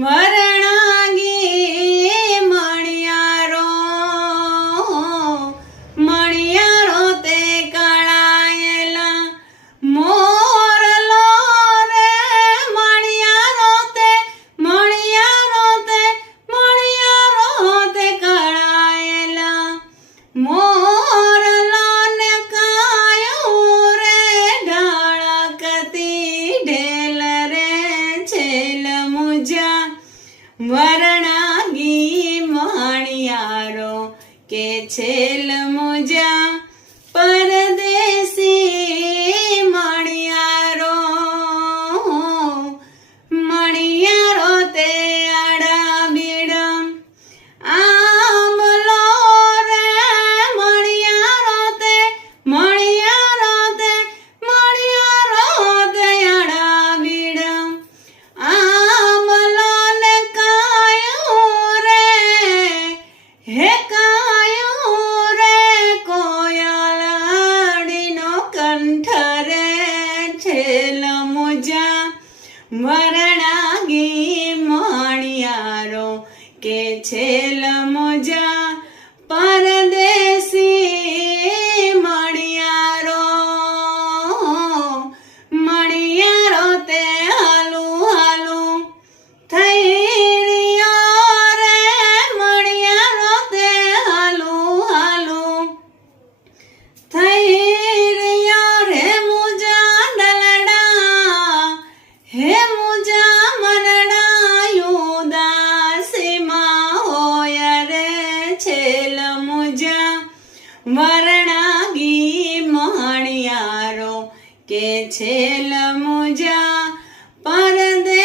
વરણાગી મણિયારો મણિયારો તે કળાયેલા મોરલો રે મણિયારો તે કળાયેલા મોરલો ને કાયું રે ઢળકતી ઢેલ રે છેલ મુજા વરણાગી મણિયારો કે છેલ મુજા પરદેશી મણિયારો મણિયારો તે આડા બીડમ આંબલો રે મણિયારો તે આડા બીડમ આંબલો ને કાયું રે હે કાયું રે કોયલાડીનો કંઠ રે છેલ મુજા વરણાગી મણિયારો કે છેલ મુજા પરદેશી મણિયારો મણિયારો તે હાલું હાલું થઈ રહ્યો રે મણિયારો તે હાલું હાલું થઈ રહ્યો રે મુજા દલડા હે મુજા મનડા ઉદાસીમાં હોય રે છેલ મુજા વરણાગી મણિયારો કે છેલ મુજા પરદેશી